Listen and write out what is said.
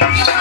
Thank you.